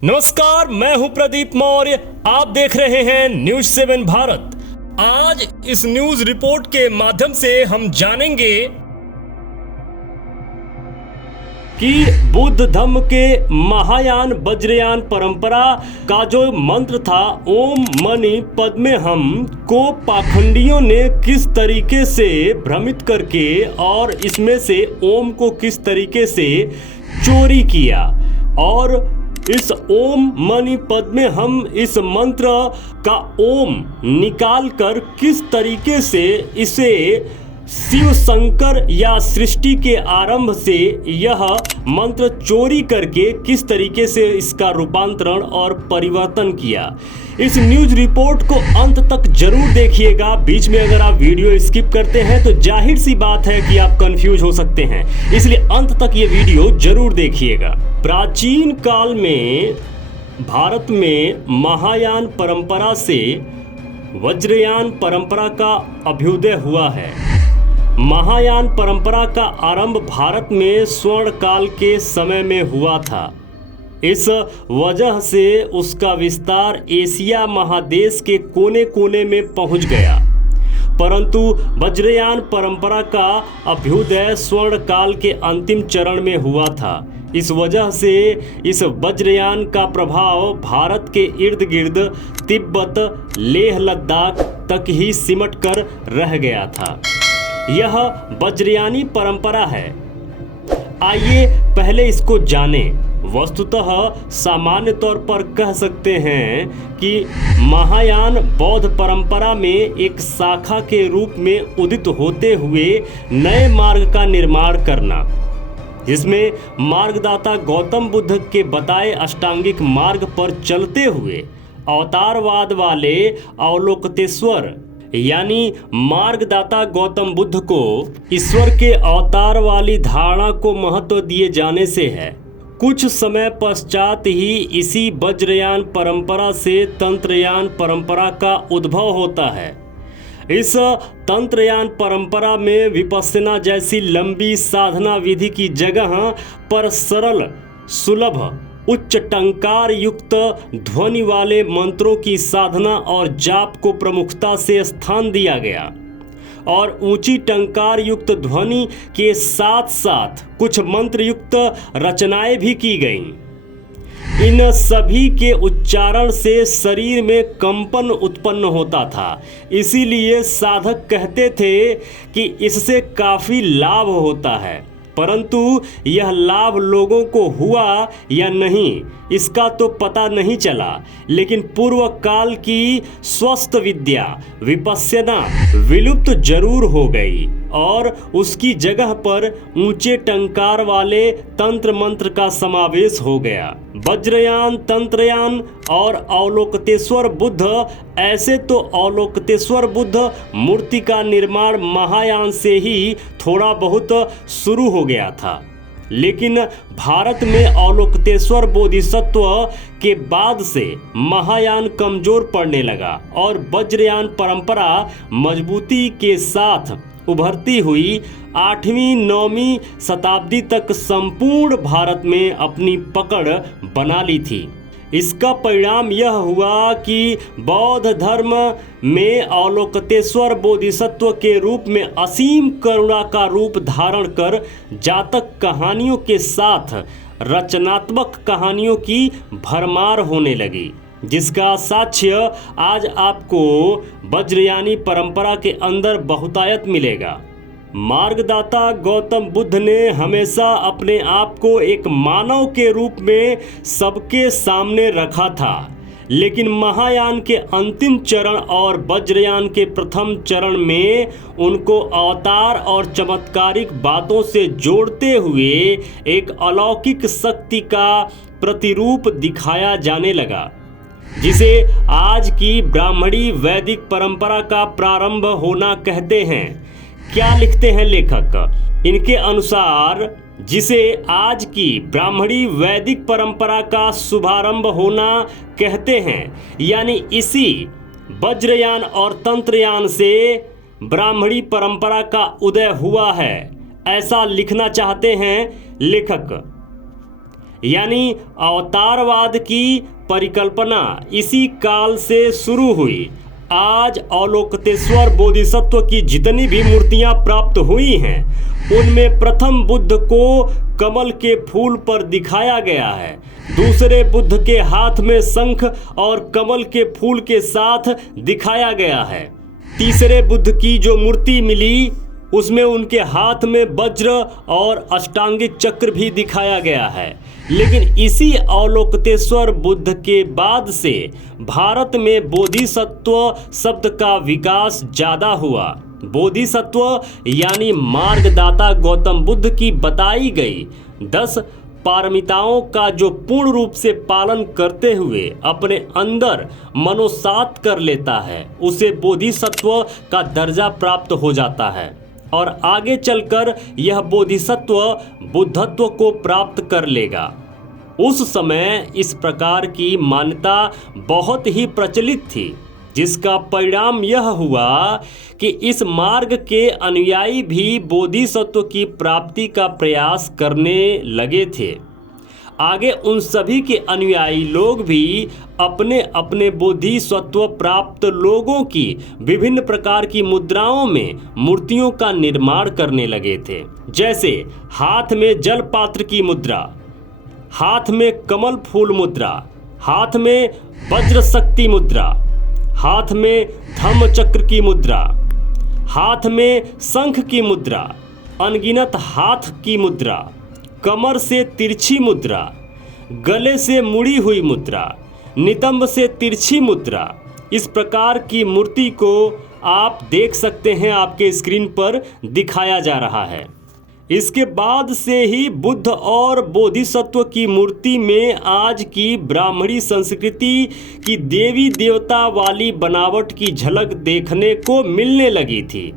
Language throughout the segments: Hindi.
नमस्कार, मैं हूं प्रदीप मौर्य। आप देख रहे हैं न्यूज 7 भारत। आज इस न्यूज रिपोर्ट के माध्यम से हम जानेंगे कि बुद्ध धम्म के महायान वज्रयान परंपरा का जो मंत्र था ओम मणि पद्मे हम को पाखंडियों ने किस तरीके से भ्रमित करके और इसमें से ओम को किस तरीके से चोरी किया और इस ओम मणि पद्मे हम इस मंत्र का ओम निकाल कर किस तरीके से इसे शिव शंकर या सृष्टि के आरंभ से यह मंत्र चोरी करके किस तरीके से इसका रूपांतरण और परिवर्तन किया। इस न्यूज रिपोर्ट को अंत तक जरूर देखिएगा। बीच में अगर आप वीडियो स्किप करते हैं तो जाहिर सी बात है कि आप कंफ्यूज हो सकते हैं, इसलिए अंत तक ये वीडियो जरूर देखिएगा। प्राचीन काल में भारत में महायान परंपरा से वज्रयान परंपरा का अभ्युदय हुआ है। महायान परंपरा का आरंभ भारत में स्वर्ण काल के समय में हुआ था। इस वजह से उसका विस्तार एशिया महादेश के कोने कोने में पहुंच गया, परंतु वज्रयान परंपरा का अभ्युदय स्वर्ण काल के अंतिम चरण में हुआ था। इस वजह से इस वज्रयान का प्रभाव भारत के इर्द गिर्द तिब्बत लेह लद्दाख तक ही सिमट कर रह गया था। यह वज्रयानी परंपरा है। आइए पहले इसको जानें। वस्तुतः सामान्य तौर पर कह सकते हैं कि महायान बौद्ध परंपरा में एक शाखा के रूप में उदित होते हुए नए मार्ग का निर्माण करना, जिसमें मार्गदाता गौतम बुद्ध के बताए अष्टांगिक मार्ग पर चलते हुए अवतारवाद वाले अवलोकतेश्वर यानी मार्गदाता गौतम बुद्ध को ईश्वर के अवतार वाली धारणा को महत्व दिए जाने से है। कुछ समय पश्चात ही इसी वज्रयान परंपरा से तंत्रयान परंपरा का उद्भव होता है। इस तंत्रयान परंपरा में विपश्यना जैसी लंबी साधना विधि की जगह पर सरल सुलभ उच्च टंकार युक्त ध्वनि वाले मंत्रों की साधना और जाप को प्रमुखता से स्थान दिया गया और ऊंची टंकार युक्त ध्वनि के साथ साथ कुछ मंत्र युक्त रचनाएं भी की गईं। इन सभी के उच्चारण से शरीर में कंपन उत्पन्न होता था, इसीलिए साधक कहते थे कि इससे काफी लाभ होता है, परंतु यह लाभ लोगों को हुआ या नहीं इसका तो पता नहीं चला। लेकिन पूर्व काल की स्वस्थ विद्या विपश्यना विलुप्त जरूर हो गई और उसकी जगह पर ऊंचे टंकार वाले तंत्र मंत्र का समावेश हो गया। वज्रयान, तंत्रयान और अवलोकतेश्वर बुद्ध। ऐसे तो अवलोकतेश्वर बुद्ध मूर्ति का निर्माण महायान से ही थोड़ा बहुत शुरू हो गया था, लेकिन भारत में अवलोकतेश्वर बोधिसत्व के बाद से महायान कमजोर पड़ने लगा और वज्रयान परंपरा मजबूती के साथ उभरती हुई 8वीं 9वीं शताब्दी तक संपूर्ण भारत में अपनी पकड़ बना ली थी। इसका परिणाम यह हुआ कि बौद्ध धर्म में अवलोकतेश्वर बोधिसत्व के रूप में असीम करुणा का रूप धारण कर जातक कहानियों के साथ रचनात्मक कहानियों की भरमार होने लगी, जिसका साक्ष्य आज आपको वज्रयानी परंपरा के अंदर बहुतायत मिलेगा। मार्गदाता गौतम बुद्ध ने हमेशा अपने आप को एक मानव के रूप में सबके सामने रखा था, लेकिन महायान के अंतिम चरण और वज्रयान के प्रथम चरण में उनको अवतार और चमत्कारिक बातों से जोड़ते हुए एक अलौकिक शक्ति का प्रतिरूप दिखाया जाने लगा, जिसे आज की ब्राह्मणी वैदिक परंपरा का प्रारंभ होना कहते हैं। क्या लिखते हैं लेखक? इनके अनुसार जिसे आज की ब्राह्मणी वैदिक परंपरा का शुभारंभ होना कहते हैं, यानी इसी वज्रयान और तंत्रयान से ब्राह्मणी परंपरा का उदय हुआ है, ऐसा लिखना चाहते हैं लेखक। यानी अवतारवाद की परिकल्पना इसी काल से शुरू हुई। आज अवलोकितेश्वर बोधिसत्व की जितनी भी मूर्तियां प्राप्त हुई हैं उनमें प्रथम बुद्ध को कमल के फूल पर दिखाया गया है, दूसरे बुद्ध के हाथ में शंख और कमल के फूल के साथ दिखाया गया है, तीसरे बुद्ध की जो मूर्ति मिली उसमें उनके हाथ में वज्र और अष्टांगिक चक्र भी दिखाया गया है। लेकिन इसी अवलोकितेश्वर बुद्ध के बाद से भारत में बोधिसत्व शब्द का विकास ज़्यादा हुआ। बोधिसत्व यानी मार्गदाता गौतम बुद्ध की बताई गई 10 पारमिताओं का जो पूर्ण रूप से पालन करते हुए अपने अंदर मनोसात कर लेता है, उसे बोधिसत्व का दर्जा प्राप्त हो जाता है और आगे चलकर यह बोधिसत्व बुद्धत्व को प्राप्त कर लेगा। उस समय इस प्रकार की मान्यता बहुत ही प्रचलित थी, जिसका परिणाम यह हुआ कि इस मार्ग के अनुयायी भी बोधिसत्व की प्राप्ति का प्रयास करने लगे थे। आगे उन सभी के अनुयायी लोग भी अपने अपने बोधिसत्व प्राप्त लोगों की विभिन्न प्रकार की मुद्राओं में मूर्तियों का निर्माण करने लगे थे, जैसे हाथ में जल पात्र की मुद्रा, हाथ में कमल फूल मुद्रा, हाथ में वज्र शक्ति मुद्रा, हाथ में धम्म चक्र की मुद्रा, हाथ में शंख की मुद्रा, अनगिनत हाथ की मुद्रा, कमर से तिरछी मुद्रा, गले से मुड़ी हुई मुद्रा, नितंब से तिरछी मुद्रा। इस प्रकार की मूर्ति को आप देख सकते हैं, आपके स्क्रीन पर दिखाया जा रहा है। इसके बाद से ही बुद्ध और बोधिसत्व की मूर्ति में आज की ब्राह्मणी संस्कृति की देवी देवता वाली बनावट की झलक देखने को मिलने लगी थी।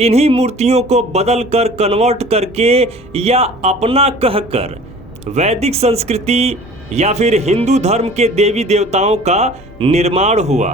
इन्हीं मूर्तियों को बदल कर कन्वर्ट करके या अपना कहकर वैदिक संस्कृति या फिर हिंदू धर्म के देवी देवताओं का निर्माण हुआ।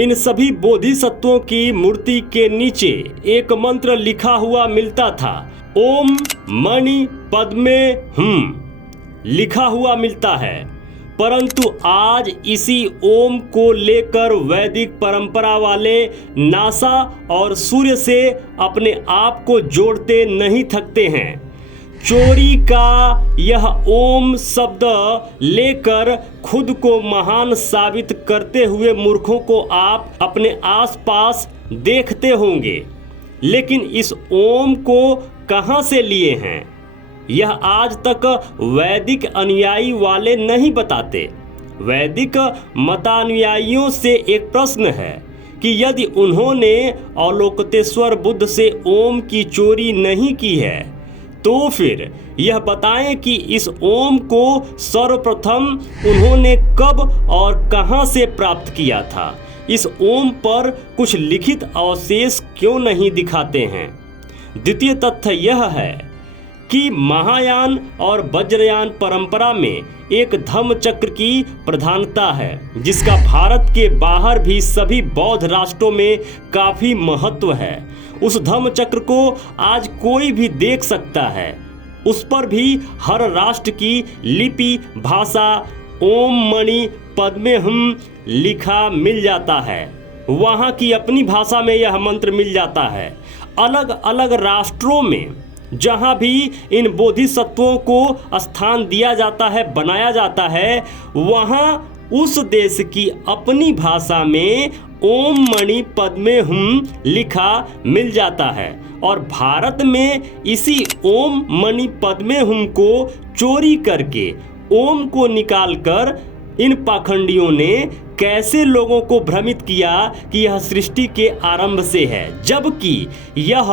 इन सभी बोधिसत्वों की मूर्ति के नीचे एक मंत्र लिखा हुआ मिलता था, ओम मणि पद्मे हुम लिखा हुआ मिलता है। परंतु आज इसी ओम को लेकर वैदिक परंपरा वाले नासा और सूर्य से अपने आप को जोड़ते नहीं थकते हैं। चोरी का यह ओम शब्द लेकर खुद को महान साबित करते हुए मूर्खों को आप अपने आसपास देखते होंगे, लेकिन इस ओम को कहाँ से लिए हैं यह आज तक वैदिक अनुयायी वाले नहीं बताते। वैदिक मतानुयायियों से एक प्रश्न है कि यदि उन्होंने अवलोकितेश्वर बुद्ध से ओम की चोरी नहीं की है तो फिर यह बताएं कि इस ओम को सर्वप्रथम उन्होंने कब और कहां से प्राप्त किया था। इस ओम पर कुछ लिखित अवशेष क्यों नहीं दिखाते हैं। द्वितीय तथ्य यह है कि महायान और वज्रयान परंपरा में एक धम्म चक्र की प्रधानता है, जिसका भारत के बाहर भी सभी बौद्ध राष्ट्रों में काफी महत्व है। उस धम्म चक्र को आज कोई भी देख सकता है। उस पर भी हर राष्ट्र की लिपि भाषा ओम मणि पद्मे हुम लिखा मिल जाता है। वहाँ की अपनी भाषा में यह मंत्र मिल जाता है। अलग अलग राष्ट्रों में जहाँ भी इन बोधिसत्वों को स्थान दिया जाता है, बनाया जाता है, वहाँ उस देश की अपनी भाषा में ओम मणि पद्मे हुम लिखा मिल जाता है। और भारत में इसी ओम मणि पद्मे हुम को चोरी करके ओम को निकालकर इन पाखंडियों ने कैसे लोगों को भ्रमित किया कि यह सृष्टि के आरंभ से है, जबकि यह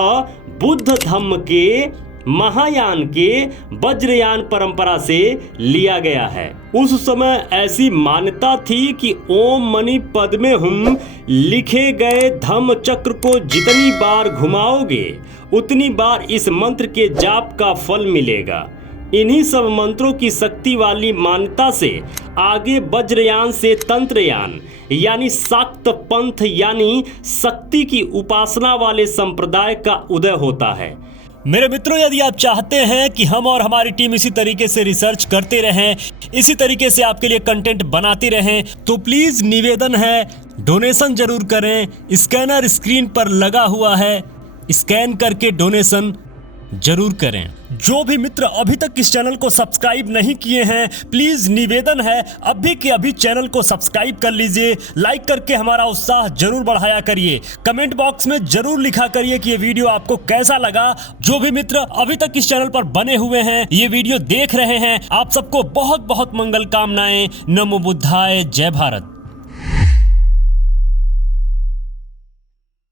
बुद्ध धम्म के महायान के वज्रयान परंपरा से लिया गया है। उस समय ऐसी मान्यता थी कि ओम मणि पद्मे हुम लिखे गए धम्म चक्र को जितनी बार घुमाओगे उतनी बार इस मंत्र के जाप का फल मिलेगा। इन्हीं सब मंत्रों की शक्ति वाली मान्यता से आगे वज्रयान से तंत्रयान यानी शाक्त पंथ यानी शक्ति की उपासना वाले संप्रदाय का उदय होता है। मेरे मित्रों, यदि आप चाहते हैं कि हम और हमारी टीम इसी तरीके से रिसर्च करते रहें, इसी तरीके से आपके लिए कंटेंट बनाती रहें, तो प्लीज निवेदन है, डोनेशन जरूर करें। स्कैनर स्क्रीन पर लगा हुआ है, स्कैन करके डोनेशन जरूर करें। जो भी मित्र अभी तक इस चैनल को सब्सक्राइब नहीं किए हैं, प्लीज निवेदन है अभी के अभी चैनल को सब्सक्राइब कर लीजिए। लाइक करके हमारा उत्साह जरूर बढ़ाया करिए। कमेंट बॉक्स में जरूर लिखा करिए कि ये वीडियो आपको कैसा लगा। जो भी मित्र अभी तक इस चैनल पर बने हुए हैं, ये वीडियो देख रहे हैं, आप सबको बहुत बहुत मंगल कामनाएं। नमो बुद्धाय, जय भारत।